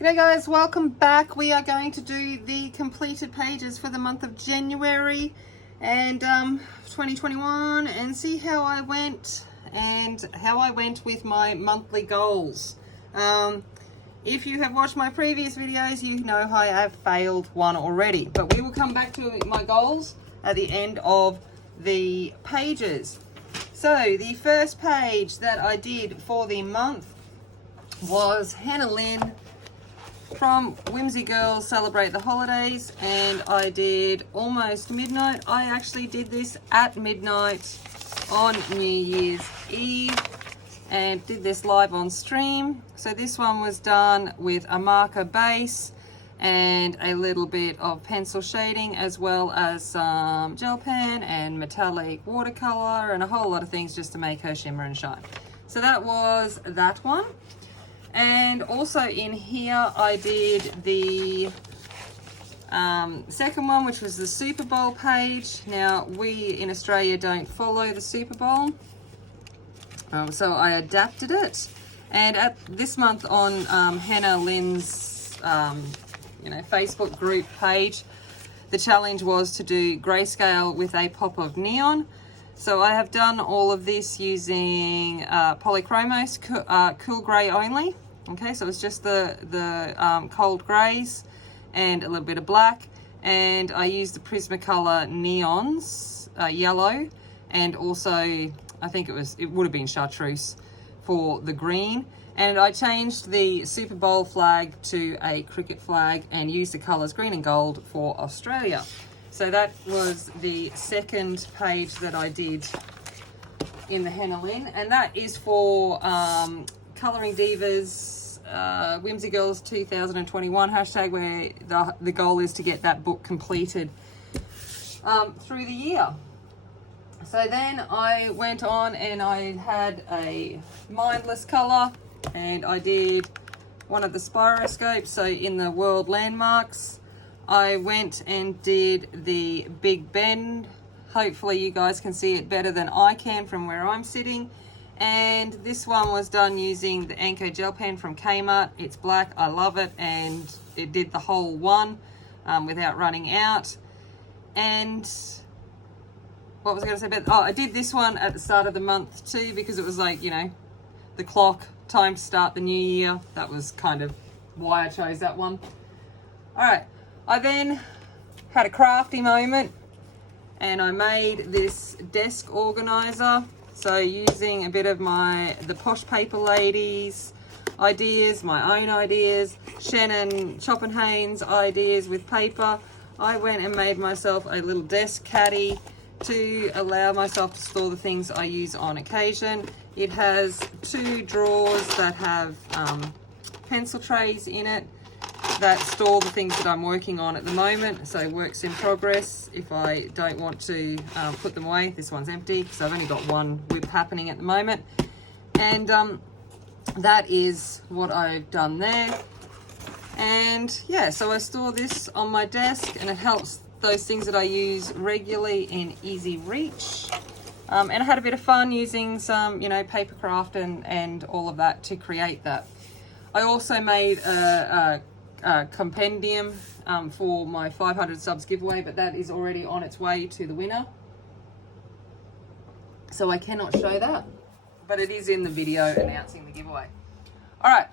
G'day guys, welcome back. We are going to do the completed pages for the month of January and 2021 and see how I went with my monthly goals. If you have watched my previous videos, you know I have failed one already, but we will come back to my goals at the end of the pages. So the first page that I did for the month was Hannah Lynn from Whimsy Girls Celebrate the Holidays, and I did almost midnight. I actually did this at midnight on New Year's Eve and did this live on stream. So this one was done with a marker base and a little bit of pencil shading, as well as some gel pen and metallic watercolor and a whole lot of things just to make her shimmer and shine. So that was that one. And also in here I did the second one, which was the Super Bowl page. Now we in Australia don't follow the Super Bowl, so I adapted it. And at this month on Hannah Lynn's Facebook group page, the challenge was to do grayscale with a pop of neon. So I have done all of this using Polychromos Cool Grey only. Okay, so it's just the cold greys and a little bit of black. And I used the Prismacolor neons, yellow, and also I think it would have been chartreuse for the green. And I changed the Super Bowl flag to a cricket flag and used the colours green and gold for Australia. So that was the second page that I did in the Hannah Lynn, and that is for Colouring Divas Whimsy Girls 2021 hashtag, where the goal is to get that book completed through the year. So then I went on and I had a mindless colour, and I did one of the spiroscopes. So in the world landmarks, I went and did the Big Ben. Hopefully you guys can see it better than I can from where I'm sitting. And this one was done using the Anko gel pen from Kmart. It's black, I love it, and it did the whole one without running out. And what was I going to say about, I did this one at the start of the month too, because it was like, the clock, time to start the new year. That was kind of why I chose that one. All right. I then had a crafty moment and I made this desk organizer. So using a bit of the Posh Paper Ladies ideas, my own ideas, Shannon Choppenhain's ideas with paper, I went and made myself a little desk caddy to allow myself to store the things I use on occasion. It has 2 drawers that have pencil trays in it that store the things that I'm working on at the moment, so works in progress if I don't want to put them away. This one's empty because I've only got one whip happening at the moment. And that is what I've done there. And yeah, so I store this on my desk, and it helps those things that I use regularly in easy reach. And I had a bit of fun using some, paper craft and all of that to create that. I also made a compendium for my 500 subs giveaway, but that is already on its way to the winner, so I cannot show that, but it is in the video announcing the giveaway. All right,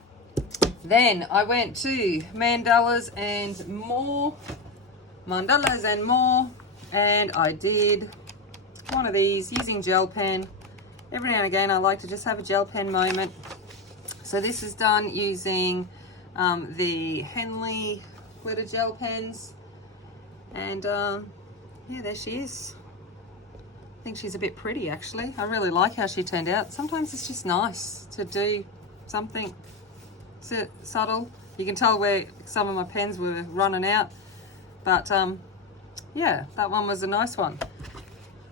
then I went to Mandalas and More, and I did one of these using gel pen. Every now and again I like to just have a gel pen moment. So this is done using the Henley glitter gel pens, and yeah, there she is. I think she's a bit pretty actually. I really like how she turned out. Sometimes it's just nice to do something subtle. You can tell where some of my pens were running out, but yeah, that one was a nice one.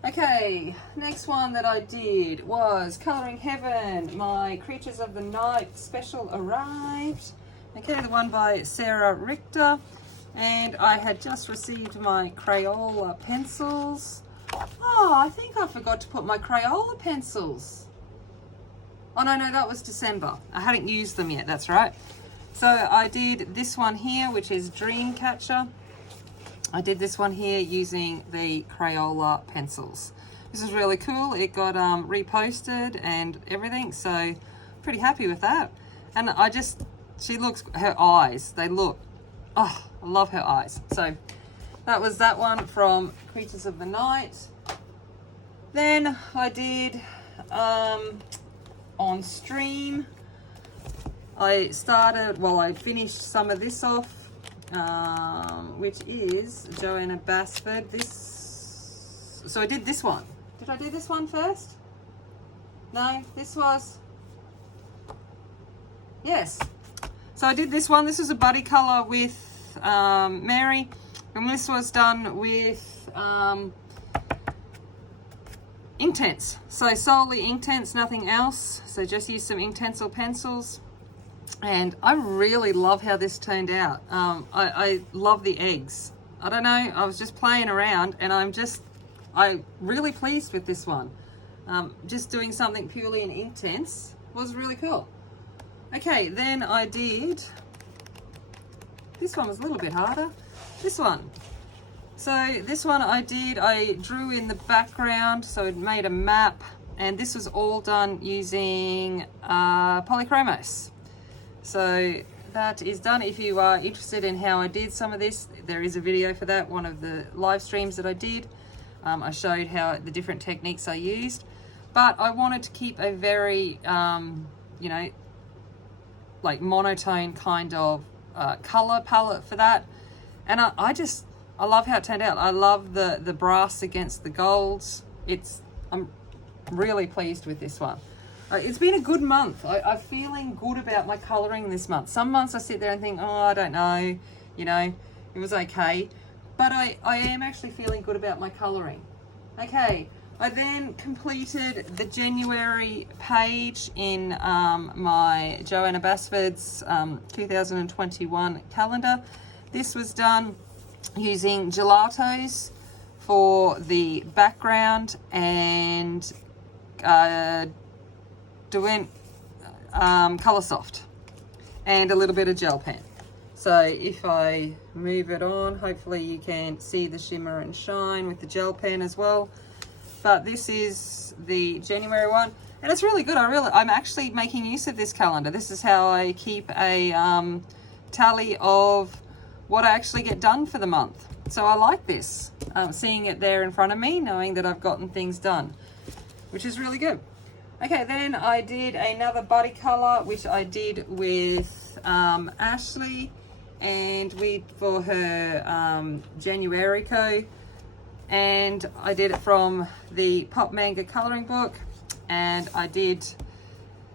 Okay, next one that I did was Colouring Heaven. My Creatures of the Night special arrived. Okay, the one by Sarah Richter, and I had just received my Crayola pencils. Oh, I think I forgot to put my Crayola pencils. Oh no, that was December. I hadn't used them yet, that's right. So I did this one here, which is Dreamcatcher. I did this one here using the Crayola pencils. This is really cool. It got reposted and everything, so pretty happy with that. And she looks, her eyes, they look, oh, I love her eyes. So that was that one from Creatures of the Night. Then I did on stream, I finished some of this off, which is Joanna Basford. So I did this one. Did I do this one first? No, this was, yes. So I did this one. This was a buddy color with Mary, and this was done with Inktense. So solely Inktense, nothing else. So just use some Inktense pencils. And I really love how this turned out. I love the eggs. I don't know, I was just playing around and I'm really pleased with this one. Just doing something purely in Inktense was really cool. Okay, then I did, this one was a little bit harder. This one. So this one I drew in the background, so it made a map, and this was all done using Polychromos. So that is done. If you are interested in how I did some of this, there is a video for that, one of the live streams that I did. I showed how the different techniques I used, but I wanted to keep a very, you know, like monotone kind of color palette for that. And I love how it turned out. I love the brass against the golds. I'm really pleased with this one. It's been a good month. I'm feeling good about my colouring this month. Some months I sit there and think, oh, I don't know, you know, it was okay. But I am actually feeling good about my colouring. Okay, I then completed the January page in my Joanna Basford's 2021 calendar. This was done using gelatos for the background and Coloursoft and a little bit of gel pen. So if I move it on, hopefully you can see the shimmer and shine with the gel pen as well. But this is the January one, and it's really good. I'm actually making use of this calendar. This is how I keep a tally of what I actually get done for the month. So I like this, seeing it there in front of me, knowing that I've gotten things done, which is really good. Okay, then I did another buddy color, which I did with Ashley, and for her Januarico, and I did it from the Pop Manga coloring book, and I did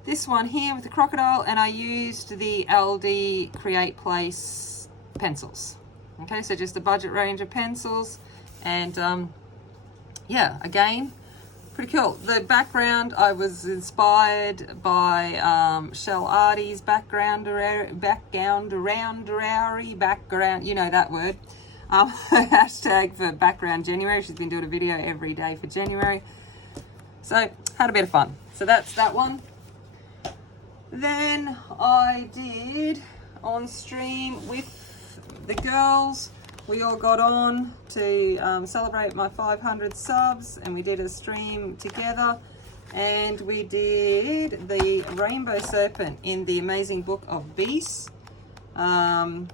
this one here with the crocodile, and I used the Aldi Create Place pencils. Okay, so just a budget range of pencils, and yeah, again, pretty cool. The background, I was inspired by Shell Artie's background, you know that word. Hashtag for background January. She's been doing a video every day for January. So had a bit of fun. So that's that one. Then I did on stream with the girls. We all got on to celebrate my 500 subs, and we did a stream together, and we did the Rainbow Serpent in the Amazing Book of Beasts. Em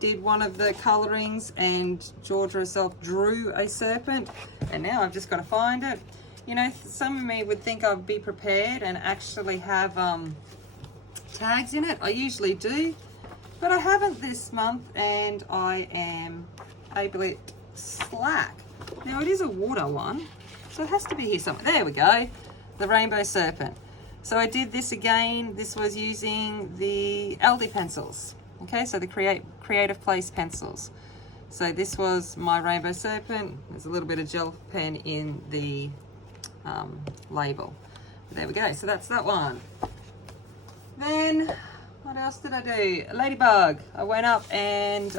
did one of the colorings, and Georgia herself drew a serpent, and now I've just got to find it. You know, some of me would think I'd be prepared and actually have tags in it. I usually do, but I haven't this month, and I am a bit slack. Now it is a water one, so it has to be here somewhere. There we go, the Rainbow Serpent. So I did this again. This was using the Aldi pencils. Okay, so the Creative Place pencils. So this was my Rainbow Serpent. There's a little bit of gel pen in the label. There we go, so that's that one. Then what else did I do? Ladybug. I went up and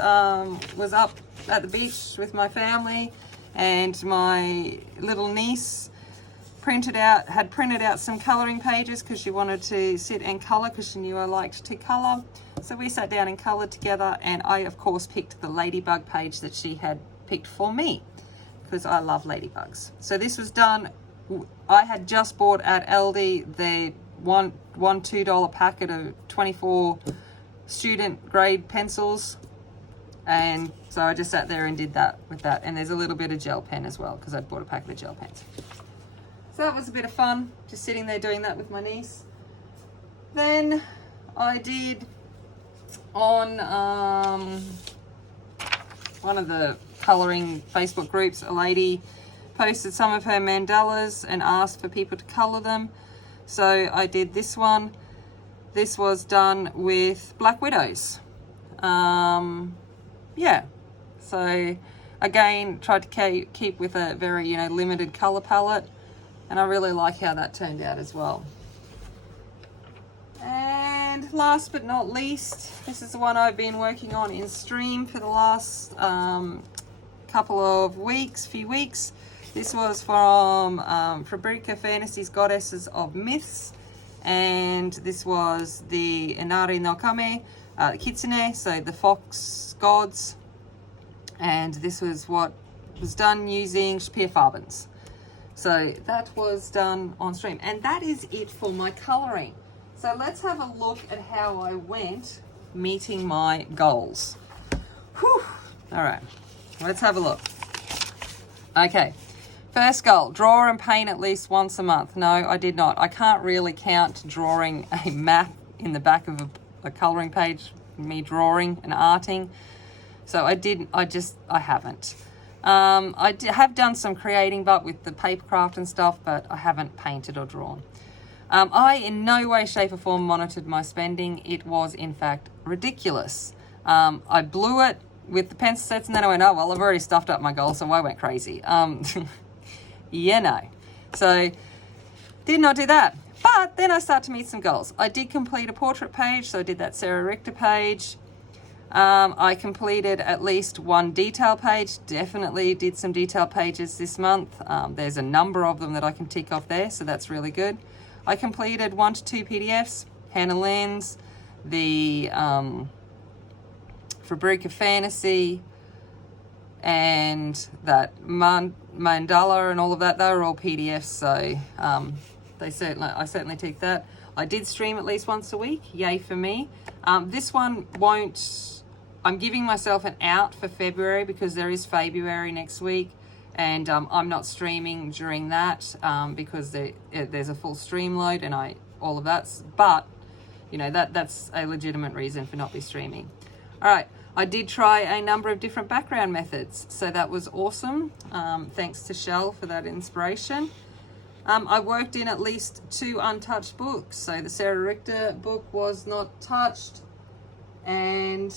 was up at the beach with my family, and my little niece had printed out some colouring pages because she wanted to sit and colour because she knew I liked to colour. So we sat down and coloured together, and I of course picked the ladybug page that she had picked for me because I love ladybugs. So this was done, I had just bought at Aldi the one $2 packet of 24 student grade pencils, and so I just sat there and did that with that. And there's a little bit of gel pen as well because I'd bought a packet of gel pens. So that was a bit of fun, just sitting there doing that with my niece. Then I did on one of the colouring Facebook groups, a lady posted some of her mandalas and asked for people to colour them. So I did this one. This was done with Black Widows. Yeah, so again, tried to keep with a very, limited colour palette, and I really like how that turned out as well. And last but not least, this is the one I've been working on in stream for the last few weeks. This was from Fabrica Fantasies Goddesses of Myths, and this was the Inari no Kame, Kitsune, so the fox gods, and this was what was done using Papierfarbens. So that was done on stream, and that is it for my colouring. So let's have a look at how I went meeting my goals. Whew. All right, let's have a look. Okay, first goal, draw and paint at least once a month. No, I did not. I can't really count drawing a map in the back of a colouring page, me drawing and arting. So I haven't. I have done some creating, but with the papercraft and stuff, but I haven't painted or drawn. I in no way, shape or form monitored my spending. It was in fact ridiculous. I blew it with the pencil sets, and then I went, oh well, I've already stuffed up my goal, so I went crazy. Yeah, no. So did not do that. But then I started to meet some goals. I did complete a portrait page, so I did that Sarah Richter page. I completed at least one detail page. Definitely did some detail pages this month. There's a number of them that I can tick off there, so that's really good. I completed 1 to 2 PDFs, Hannah Lynn's, the Fabrica Fantasy, and that mandala and all of that. They were all PDFs, so I certainly ticked that. I did stream at least once a week, yay for me. This one won't, I'm giving myself an out for February because there is February next week, and I'm not streaming during that because there's a full stream load and all of that, but that's a legitimate reason for not be streaming. All right, I did try a number of different background methods, so that was awesome. Thanks to Shell for that inspiration. I worked in at least 2 untouched books. So the Sarah Richter book was not touched, and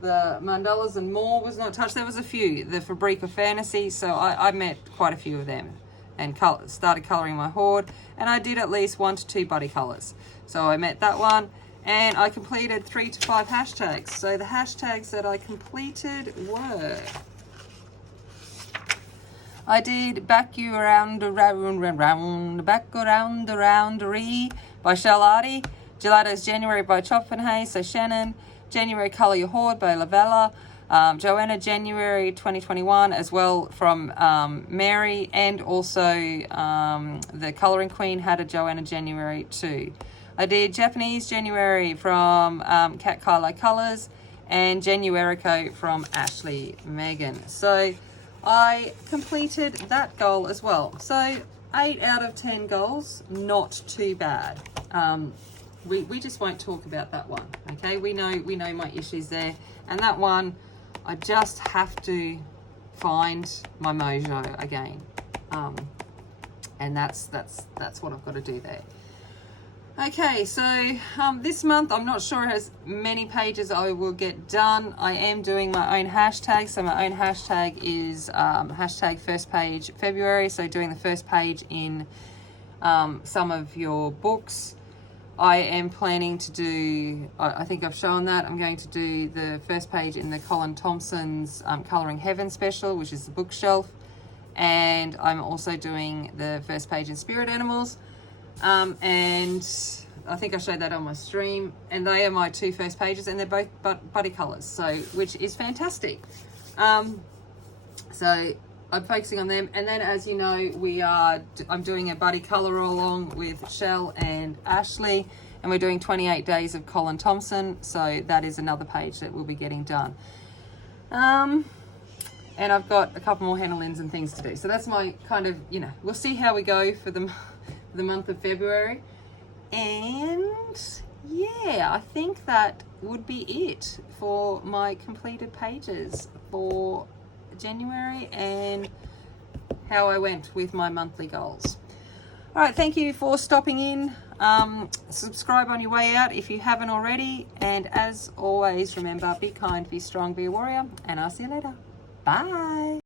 the Mandalas and More was not touched. There was a few, the Fabrica Fantasy, so I met quite a few of them and started colouring my hoard, and I did at least 1 to 2 buddy colours. So I met that one, and I completed 3 to 5 hashtags. So the hashtags that I completed were, I did Back You Around, Back Around, Around-ree by Shellardy, Gelato's January by Choppenhay, so Shannon, January Colour Your Hoard by Lavella, Joanna January 2021 as well from Mary, and also the Colouring Queen had a Joanna January too. I did Japanese January from Kat Kylo Colours, and Januarico from Ashley Megan. So I completed that goal as well. So 8 out of 10 goals, not too bad. We just won't talk about that one, okay? We know my issues there, and that one I just have to find my mojo again, and that's what I've got to do there. Okay, so this month I'm not sure as many pages I will get done. I am doing my own hashtag, so my own hashtag is hashtag first page February, so doing the first page in some of your books. I am planning to do, I think I've shown that, I'm going to do the first page in the Colin Thompson's Colouring Heaven special, which is the bookshelf, and I'm also doing the first page in Spirit Animals, and I think I showed that on my stream, and they are my 2 first pages, and they're both buddy colours, so which is fantastic. So I'm focusing on them, and then as you know, I'm doing a buddy colour along with Shell and Ashley, and we're doing 28 days of Colin Thompson, so that is another page that we'll be getting done. And I've got a couple more Henna-Lins and things to do, so that's my kind of, you know, we'll see how we go for the month of February. And yeah, I think that would be it for my completed pages for January and how I went with my monthly goals. All right, thank you for stopping in. Subscribe on your way out if you haven't already. And as always, remember, be kind, be strong, be a warrior, and I'll see you later. Bye.